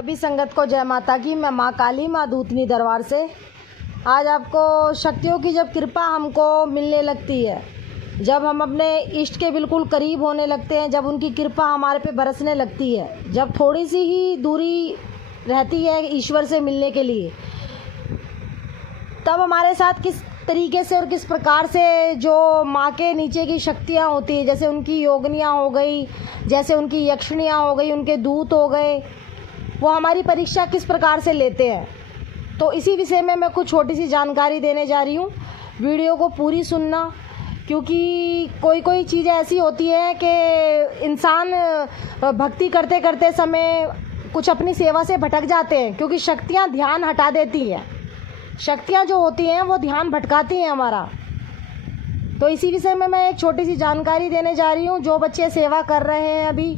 सभी संगत को जय माता की। मैं माँ काली, माँ दूतनी दरबार से। आज आपको शक्तियों की जब कृपा हमको मिलने लगती है, जब हम अपने इष्ट के बिल्कुल करीब होने लगते हैं, जब उनकी कृपा हमारे पे बरसने लगती है, जब थोड़ी सी ही दूरी रहती है ईश्वर से मिलने के लिए, तब हमारे साथ किस तरीके से और किस प्रकार से जो माँ के नीचे की शक्तियाँ होती है, जैसे उनकी योगनियाँ हो गई, जैसे उनकी यक्षिणियाँ हो गई, उनके दूत हो गए, वो हमारी परीक्षा किस प्रकार से लेते हैं। तो इसी विषय में मैं कुछ छोटी सी जानकारी देने जा रही हूँ। वीडियो को पूरी सुनना, क्योंकि कोई कोई चीज़ें ऐसी होती हैं कि इंसान भक्ति करते करते समय कुछ अपनी सेवा से भटक जाते हैं, क्योंकि शक्तियाँ ध्यान हटा देती हैं। शक्तियाँ जो होती हैं वो ध्यान भटकाती हैं हमारा। तो इसी विषय में मैं एक छोटी सी जानकारी देने जा रही हूँ। जो बच्चे सेवा कर रहे हैं अभी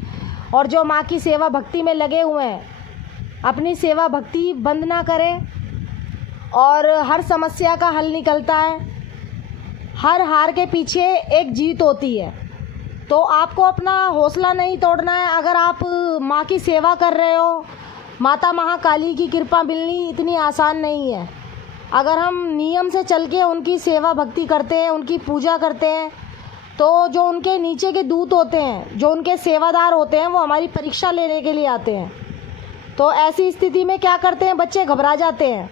और जो माँ की सेवा भक्ति में लगे हुए हैं, अपनी सेवा भक्ति बंद ना करें। और हर समस्या का हल निकलता है, हर हार के पीछे एक जीत होती है। तो आपको अपना हौसला नहीं तोड़ना है। अगर आप माँ की सेवा कर रहे हो, माता महाकाली की कृपा मिलनी इतनी आसान नहीं है। अगर हम नियम से चल के उनकी सेवा भक्ति करते हैं, उनकी पूजा करते हैं, तो जो उनके नीचे के दूत होते हैं, जो उनके सेवादार होते हैं, वो हमारी परीक्षा लेने के लिए आते हैं। तो ऐसी स्थिति में क्या करते हैं, बच्चे घबरा जाते हैं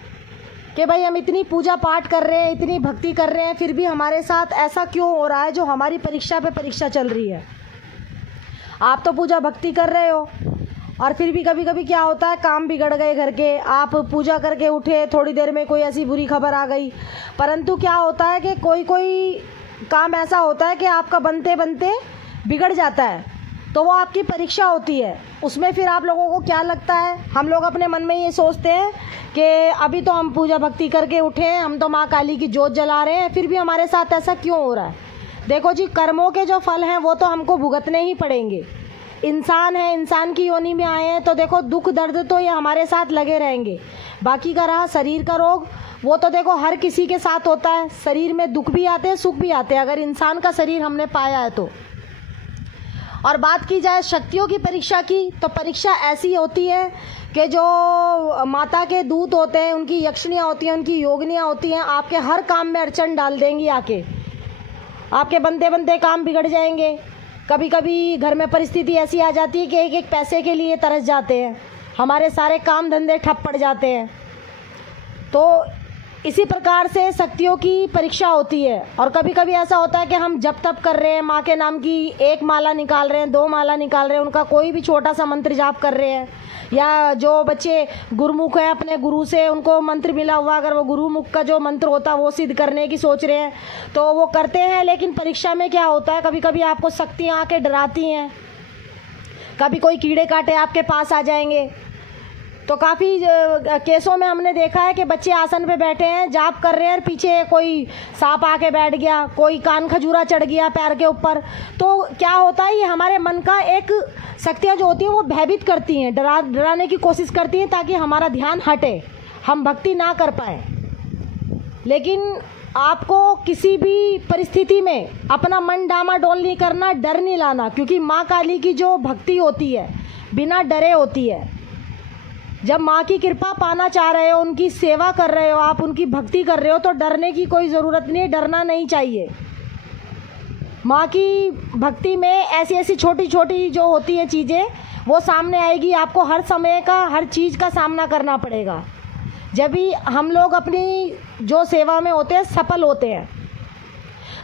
कि भाई हम इतनी पूजा पाठ कर रहे हैं, इतनी भक्ति कर रहे हैं, फिर भी हमारे साथ ऐसा क्यों हो रहा है जो हमारी परीक्षा पे परीक्षा चल रही है। आप तो पूजा भक्ति कर रहे हो और फिर भी कभी कभी क्या होता है, काम बिगड़ गए घर के, आप पूजा करके उठे, थोड़ी देर में कोई ऐसी बुरी खबर आ गई। परंतु क्या होता है कि कोई कोई काम ऐसा होता है कि आपका बनते बनते बिगड़ जाता है, तो वो आपकी परीक्षा होती है। उसमें फिर आप लोगों को क्या लगता है, हम लोग अपने मन में ये सोचते हैं कि अभी तो हम पूजा भक्ति करके उठे हैं, हम तो माँ काली की जोत जला रहे हैं, फिर भी हमारे साथ ऐसा क्यों हो रहा है। देखो जी, कर्मों के जो फल हैं वो तो हमको भुगतने ही पड़ेंगे। इंसान है, इंसान की योनि में आए हैं, तो देखो दुख दर्द तो ये हमारे साथ लगे रहेंगे। बाकी का रहा शरीर का रोग, वो तो देखो हर किसी के साथ होता है। शरीर में दुख भी आते हैं, सुख भी आते हैं, अगर इंसान का शरीर हमने पाया है तो। और बात की जाए शक्तियों की परीक्षा की, तो परीक्षा ऐसी होती है कि जो माता के दूत होते हैं, उनकी यक्षिणियाँ होती हैं, उनकी योगिनियाँ होती हैं, आपके हर काम में अड़चन डाल देंगी। आके आपके बनते बनते काम बिगड़ जाएंगे। कभी कभी घर में परिस्थिति ऐसी आ जाती है कि एक एक पैसे के लिए तरस जाते हैं, हमारे सारे काम धंधे ठप पड़ जाते हैं। तो इसी प्रकार से शक्तियों की परीक्षा होती है। और कभी कभी ऐसा होता है कि हम जप तप कर रहे हैं, माँ के नाम की एक माला निकाल रहे हैं, 2 माला निकाल रहे हैं, उनका कोई भी छोटा सा मंत्र जाप कर रहे हैं, या जो बच्चे गुरुमुख हैं, अपने गुरु से उनको मंत्र मिला हुआ, अगर वो गुरुमुख का जो मंत्र होता है वो सिद्ध करने की सोच रहे हैं, तो वो करते हैं। लेकिन परीक्षा में क्या होता है, कभी कभी आपको शक्तियाँ आके डराती हैं, कभी कोई कीड़े कांटे आपके पास आ जाएंगे। तो काफ़ी केसों में हमने देखा है कि बच्चे आसन पे बैठे हैं, जाप कर रहे हैं, पीछे कोई सांप आके बैठ गया, कोई कान खजूरा चढ़ गया पैर के ऊपर। तो क्या होता है, ये हमारे मन का एक शक्तियाँ जो होती हैं वो भयभीत करती हैं, डराने की कोशिश करती हैं, ताकि हमारा ध्यान हटे, हम भक्ति ना कर पाएँ। लेकिन आपको किसी भी परिस्थिति में अपना मन डामाडोल नहीं करना, डर नहीं लाना, क्योंकि माँ काली की जो भक्ति होती है बिना डरे होती है। जब माँ की कृपा पाना चाह रहे हो, उनकी सेवा कर रहे हो, आप उनकी भक्ति कर रहे हो, तो डरने की कोई ज़रूरत नहीं, डरना नहीं चाहिए। माँ की भक्ति में ऐसी ऐसी छोटी छोटी जो होती हैं चीज़ें वो सामने आएगी। आपको हर समय का, हर चीज़ का सामना करना पड़ेगा, जब भी हम लोग अपनी जो सेवा में होते हैं सफल होते हैं।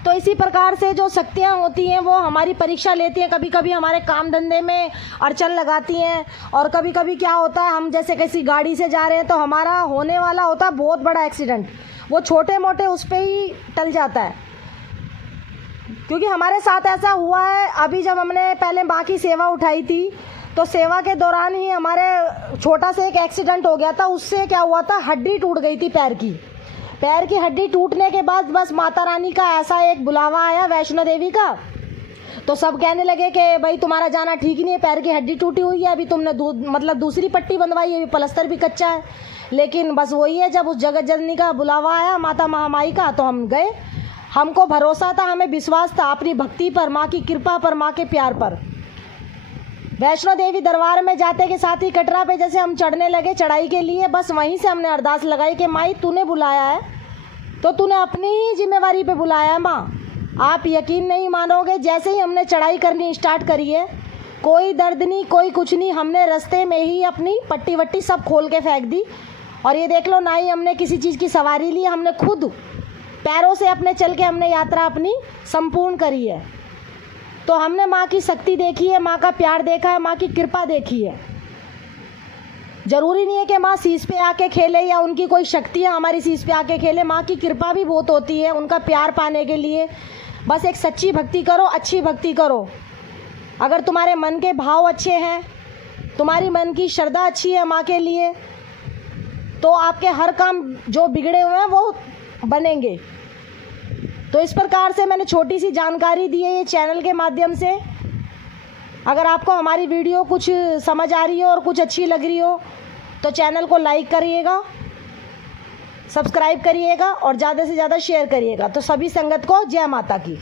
तो इसी प्रकार से जो शक्तियाँ होती हैं वो हमारी परीक्षा लेती हैं। कभी कभी हमारे काम धंधे में अड़चन लगाती हैं, और कभी कभी क्या होता है, हम जैसे किसी गाड़ी से जा रहे हैं तो हमारा होने वाला होता है बहुत बड़ा एक्सीडेंट, वो छोटे मोटे उस पर ही टल जाता है। क्योंकि हमारे साथ ऐसा हुआ है, अभी जब हमने पहले माँ की सेवा उठाई थी, तो सेवा के दौरान ही हमारे छोटा सा एक एक्सीडेंट हो गया था। उससे क्या हुआ था, हड्डी टूट गई थी पैर की। पैर की हड्डी टूटने के बाद बस माता रानी का ऐसा एक बुलावा आया, वैष्णो देवी का, तो सब कहने लगे कि भाई तुम्हारा जाना ठीक नहीं है, पैर की हड्डी टूटी हुई है, अभी तुमने मतलब दूसरी पट्टी बंधवाई है, अभी प्लास्टर भी कच्चा है। लेकिन बस वही है, जब उस जगत जननी का बुलावा आया, माता महामाई का, तो हम गए। हमको भरोसा था, हमें विश्वास था अपनी भक्ति पर, माँ की कृपा पर, माँ के प्यार पर। वैष्णो देवी दरबार में जाते के साथ ही कटरा पे जैसे हम चढ़ने लगे चढ़ाई के लिए, बस वहीं से हमने अरदास लगाई कि माई तूने बुलाया है तो तूने अपनी ही जिम्मेवारी पे बुलाया है माँ। आप यकीन नहीं मानोगे, जैसे ही हमने चढ़ाई करनी स्टार्ट करी है, कोई दर्द नहीं, कोई कुछ नहीं, हमने रास्ते में ही अपनी पट्टी वट्टी सब खोल के फेंक दी। और ये देख लो, ना ही हमने किसी चीज़ की सवारी ली, हमने खुद पैरों से अपने चल के हमने यात्रा अपनी संपूर्ण करी है। तो हमने माँ की शक्ति देखी है, माँ का प्यार देखा है, माँ की कृपा देखी है। ज़रूरी नहीं है कि माँ शीश पे आके खेले या उनकी कोई शक्तियाँ हमारी शीश पे आके खेले। माँ की कृपा भी बहुत होती है उनका प्यार पाने के लिए। बस एक सच्ची भक्ति करो, अच्छी भक्ति करो। अगर तुम्हारे मन के भाव अच्छे हैं, तुम्हारी मन की श्रद्धा अच्छी है माँ के लिए, तो आपके हर काम जो बिगड़े हुए हैं वो बनेंगे। तो इस प्रकार से मैंने छोटी सी जानकारी दी है ये चैनल के माध्यम से। अगर आपको हमारी वीडियो कुछ समझ आ रही हो और कुछ अच्छी लग रही हो तो चैनल को लाइक करिएगा, सब्सक्राइब करिएगा और ज़्यादा से ज़्यादा शेयर करिएगा। तो सभी संगत को जय माता की।